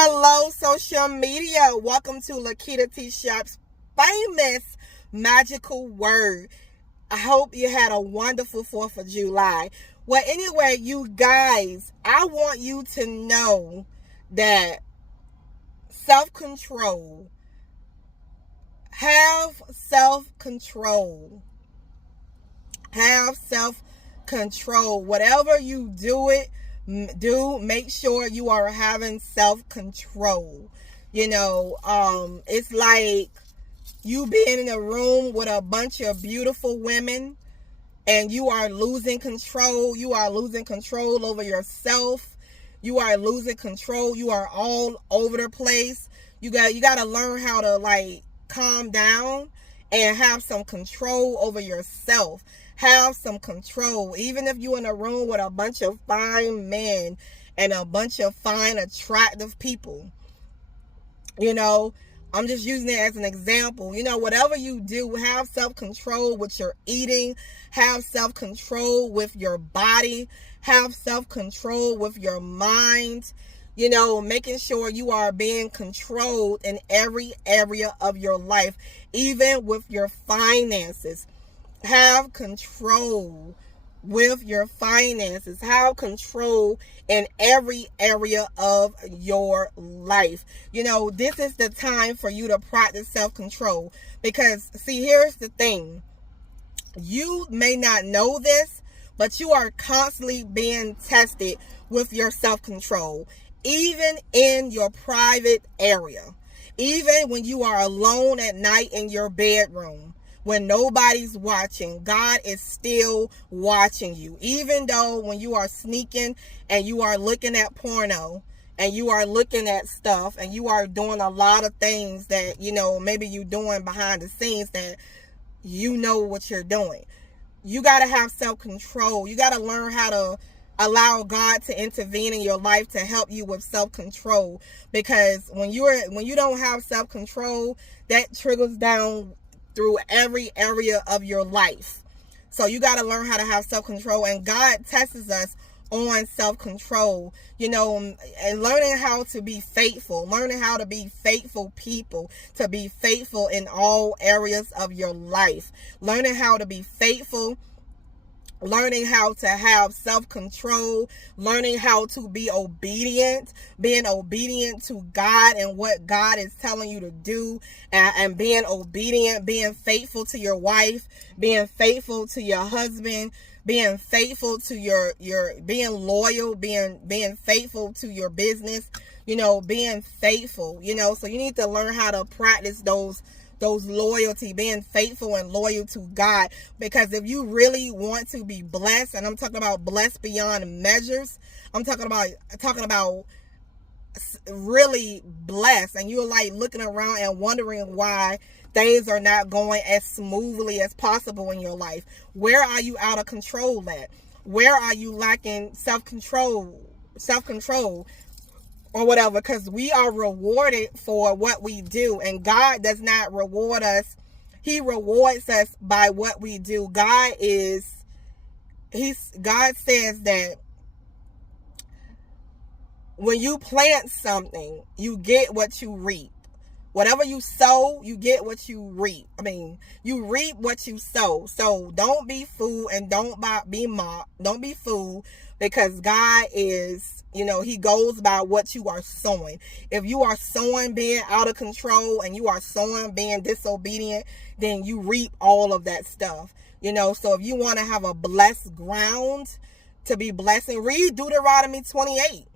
Hello, social media. Welcome to Lakitatsharpe's famous magical word. I hope you had a wonderful 4th of July. Well, anyway, you guys, I want you to know that self-control, have self-control. Whatever you do, make sure you are having self-control. It's like you being in a room with a bunch of beautiful women and you are losing control. You are losing control over yourself. You are losing control. You are all over the place. You got to learn how to calm down and have some control over yourself. Have some control. Even if you're in a room with a bunch of fine men and a bunch of fine, attractive people. I'm just using it as an example. Whatever you do, have self-control with your eating. Have self-control with your body. Have self-control with your mind. Making sure you are being controlled in every area of your life, even with your finances. Have control with your finances. Have control in every area of your life. This is the time for you to practice self-control. Because, see, here's the thing. You may not know this, but you are constantly being tested with your self-control. Even in your private area. Even when you are alone at night in your bedroom. When nobody's watching, God is still watching you. Even though when you are sneaking and you are looking at porno and you are looking at stuff and you are doing a lot of things that, maybe you're doing behind the scenes that what you're doing. You got to have self-control. You got to learn how to allow God to intervene in your life to help you with self-control. Because when you don't have self-control, that trickles down through every area of your life. So you got to learn how to have self-control, and God tests us on self-control, and learning how to be faithful, learning how to be faithful people, to be faithful in all areas of your life, learning how to be faithful, learning how to have self-control, learning how to be obedient, being obedient to God and what God is telling you to do, and being obedient, being faithful to your wife, being faithful to your husband, being faithful to your being loyal, being faithful to your business, being faithful, so you need to learn how to practice those loyalty, being faithful and loyal to God. Because if you really want to be blessed, and I'm talking about blessed beyond measures, I'm talking about really blessed, and you're looking around and wondering why things are not going as smoothly as possible in your life. Where are you out of control at? Where are you lacking self-control or whatever? Because we are rewarded for what we do, and God does not reward us. He rewards us by what we do. God says that when you plant something, you get what you reap. Whatever you sow, you get what you reap. You reap what you sow. So don't be fooled and don't be mocked. Don't be fooled, because God is, he goes by what you are sowing. If you are sowing being out of control and you are sowing being disobedient, then you reap all of that stuff. So if you want to have a blessed ground to be blessing, read Deuteronomy 28.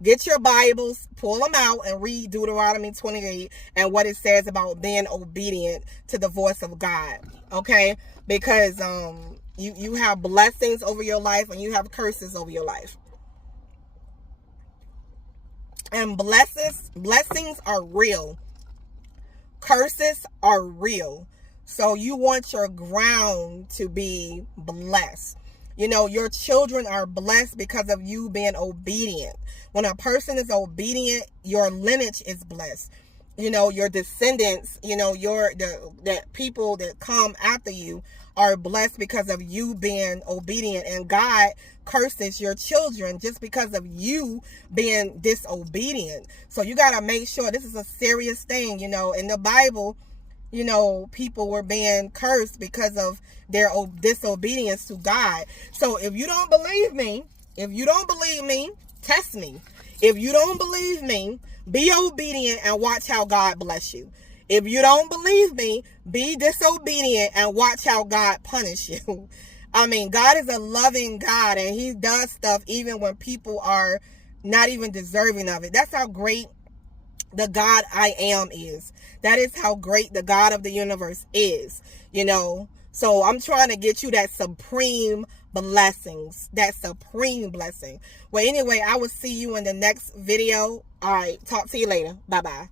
Get your Bibles, pull them out, and read Deuteronomy 28 and what it says about being obedient to the voice of God. Okay? Because you have blessings over your life and you have curses over your life. And blessings are real. Curses are real. So you want your ground to be blessed. Your children are blessed because of you being obedient. When a person is obedient, your lineage is blessed. Your descendants, that people that come after you are blessed because of you being obedient, and God curses your children just because of you being disobedient. So you got to make sure this is a serious thing. In the Bible, people were being cursed because of their disobedience to God. So if you don't believe me, test me. If you don't believe me, be obedient and watch how God bless you. If you don't believe me, be disobedient and watch how God punish you. God is a loving God, and he does stuff even when people are not even deserving of it. That's how great the God I am is. That is how great the God of the universe is, So I'm trying to get you that supreme blessings, that supreme blessing. Well, anyway, I will see you in the next video. All right, talk to you later. Bye-bye.